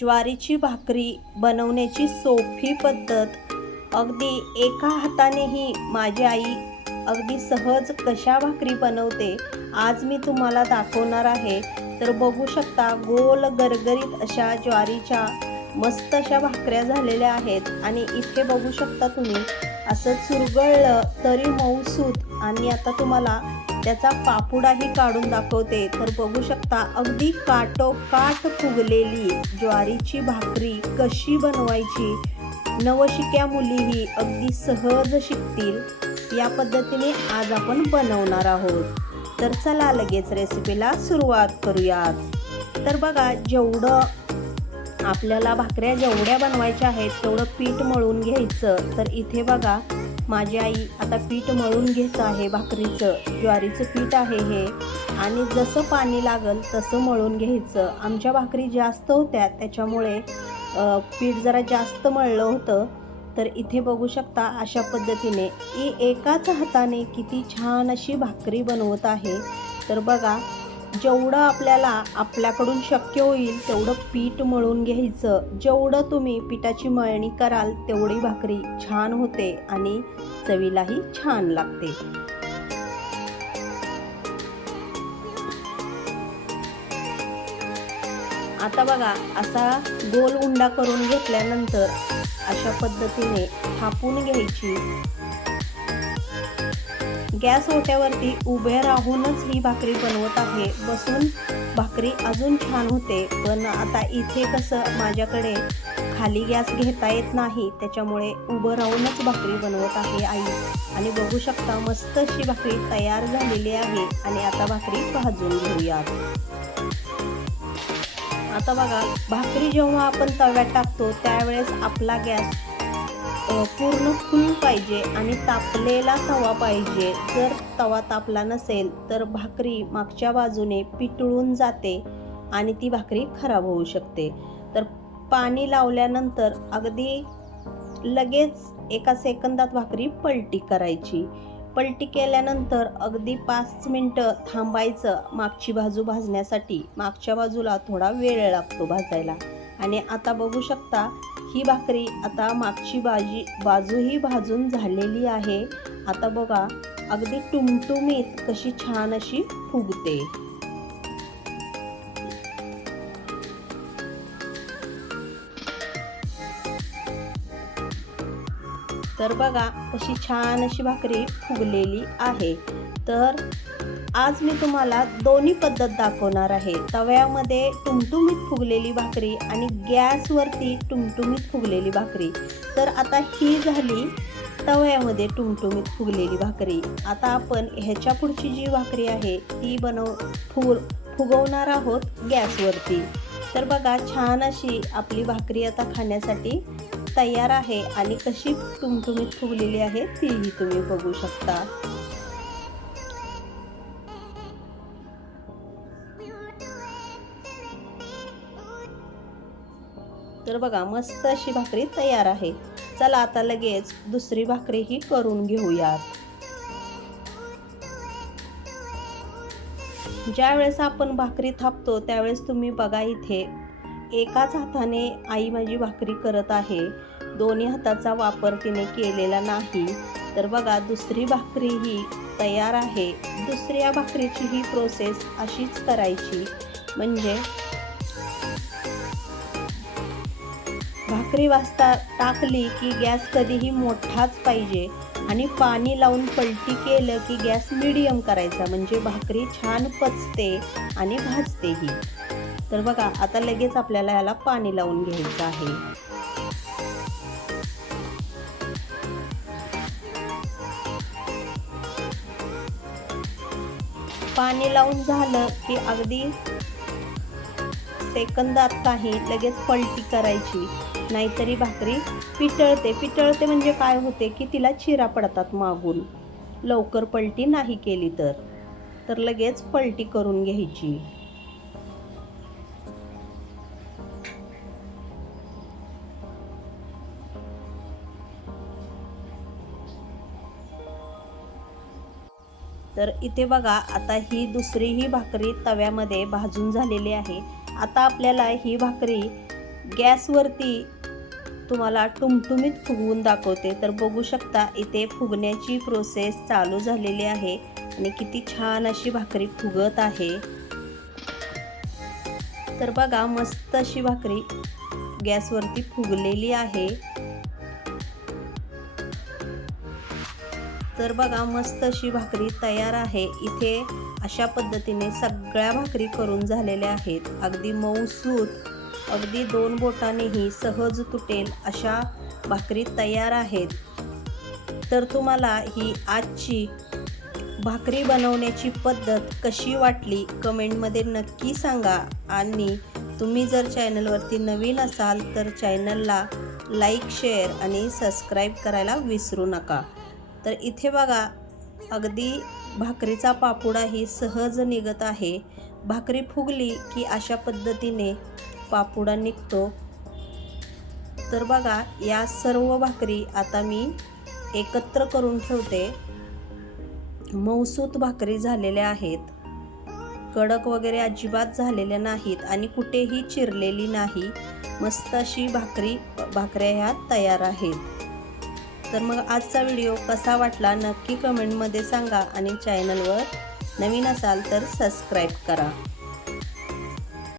ज्वारीची भाकरी बनवण्याची सोपी पद्धत अगदी एका हातानेही माझी आई अगदी सहज कशा भाकरी बनवते आज मी तुम्हाला दाखवणार आहे. तर बघू शकता गोल गरगरीत अशा ज्वारीच्या मस्त अशा भाकऱ्या झालेल्या आहेत आणि इथे बघू शकता तुम्ही असं चुरगळलं तरी मऊसूत. आणि आता तुम्हाला त्याचा पापुडाही काढून दाखवते. तर बघू शकता अगदी काठोकाठ फुगलेली ज्वारीची भाकरी कशी बनवायची नवशिक्या मुलीही अगदी सहज शिकतील या पद्धतीने आज आपण बनवणार आहोत. तर चला लगेच रेसिपीला सुरुवात करूयात. तर बघा जेवढं आपल्याला भाकऱ्या जेवढ्या बनवायच्या आहेत तेवढं पीठ मळून घ्यायचं. तर इथे बघा माझी आई आता पीठ मळून घेत आहे भाकरीचं. ज्वारीचं पीठ आहे हे आणि जसं पाणी लागल तसं मळून घ्यायचं. आमच्या भाकरी जास्त होत्या त्याच्यामुळे पीठ जरा जास्त मळलं होतं. तर इथे बघू शकता अशा पद्धतीने एकाच हाताने किती छान अशी भाकरी बनवत आहे. तर बघा जेवढं आपल्याकडून शक्य होईल तेवढं पीठ मळून घ्यायचं. जेवढं तुम्ही पिठाची मळणी कराल तेवढी भाकरी छान होते आणि चवीलाही छान लागते. आता बघा असा गोल उंडा करून घेतल्यानंतर अशा पद्धतीने थापून घ्यायची. गॅस ओट्यावरती उभे राहूनच ही भाकरी बनवत आहे. बसून भाकरी अजून छान होते पण आता इथे कसं माझ्याकडे खाली गॅस घेता येत नाही त्याच्यामुळे उभं राहूनच भाकरी बनवत आहे आई. आणि बघू शकता मस्त अशी भाकरी तयार झालेली आहे. आणि आता भाकरी भाजून घेऊयात. आता बघा भाकरी जेव्हा आपण तव्यात टाकतो त्यावेळेस आपला गॅस पूर्ण फुल पाहिजे आणि तापलेला तवा पाहिजे. जर तवा तापला नसेल तर भाकरी मागच्या बाजूने पितळून जाते आणि ती भाकरी खराब होऊ शकते. तर पाणी लावल्यानंतर अगदी लगेच एका सेकंदात भाकरी पलटी करायची. पलटी केल्यानंतर अगदी 5 मिनटं थांबायचं मागची बाजू भाजण्यासाठी. मागच्या बाजूला थोडा वेळ लागतो भाजायला. आणि आता बघू शकता ही भाकरी आता मागची बाजूही भाजून झालेली आहे. आता बघा अगदी टुमटुमीत कशी छान अशी फुगते. तर बघा कशी छान अशी भाकरी फुगलेली आहे. तर आज मी तुम्हाला दोन्ही पद्धत दाखवणार आहे. तव्यामध्ये टुमटुमीत फुगलेली भाकरी आणि गॅसवरती टुमटुमीत फुगलेली भाकरी. तर आता ही झाली तव्यामध्ये टुमटुमीत फुगलेली भाकरी. आता आपण ह्याच्या पुढची जी भाकरी आहे ती फुगवणार आहोत गॅसवरती. तर बघा छान अशी आपली भाकरी आता खाण्यासाठी तयार आहे आणि कशी टुमटुमीत फुगलेली आहे तीही तुम्ही बघू शकता. तर बघा मस्त अशी भाकरी तयार आहे. चला आता लगेच दुसरी भाकरीही करून घेऊयात. ज्या वेळेस आपण भाकरी थापतो त्यावेळेस तुम्ही बघा इथे एकाच हाताने आई माझी भाकरी करत आहे. दोन्ही हाताचा वापर तिने केलेला नाही. तर बघा दुसरी भाकरीही तयार आहे. दुसऱ्या भाकरीची ही प्रोसेस अशीच करायची. म्हणजे भाकरी वाजता टाकली की गॅस कधीही मोठाच पाहिजे आणि पाणी लावून पलटी केलं की गॅस मीडियम करायचा म्हणजे भाकरी छान पचते आणि भाजतेही. तर बघा आता लगेच आपल्याला याला पाणी लावून घ्यायचं आहे. पाणी लावून झालं की अगदी सेकंदात काही लगेच पलटी करायची नाहीतरी भाकरी पितळते म्हणजे काय होते की तिला चिरा पडतात मागून लवकर पलटी नाही केली तर लगेच पलटी करून घ्यायची. तर इथे बघा आता ही दुसरी ही भाकरी तव्यामध्ये भाजून झालेली आहे. आता आपल्याला ही भाकरी गॅसवरती तुम्हाला टुमटुमीत फुगवून दाखवते. तर बघू शकता इथे फुगण्याची प्रोसेस चालू झालेली आहे आणि किती छान अशी भाकरी फुगत आहे. तर बघा मस्त अशी भाकरी गॅसवरती फुगलेली आहे. तर बघा मस्त अशी भाकरी तयार आहे. इथे अशा पद्धतीने सगळ्या भाकरी करून झालेल्या आहेत. अगदी मऊसूत, अगदी 2 बोटांनीही सहज तुटेल अशा भाकरी तयार आहेत. तर तुम्हाला ही आजची भाकरी बनवण्याची पद्धत कशी वाटली कमेंटमध्ये नक्की सांगा. आणि तुम्ही जर चॅनलवरती नवीन असाल तर चॅनलला लाईक, शेअर आणि सबस्क्राईब करायला विसरू नका. तर इथे बघा अगदी भाकरीचा पापुडाही सहज निघत आहे. भाकरी फुगली की अशा पद्धतीने पापुडा निघतो. तर बघा या सर्व भाकरी आता मी एकत्र करून ठेवते. मऊसूत भाकरी झालेल्या आहेत, कडक वगैरे अजिबात झालेल्या नाहीत आणि कुठेही चिरलेली नाही. मस्त अशी भाकऱ्या ह्या तयार आहेत. तर मग आजचा व्हिडिओ कसा वाटला नक्की कमेंटमध्ये सांगा आणि चॅनलवर नवीन असाल तर सबस्क्राईब करा.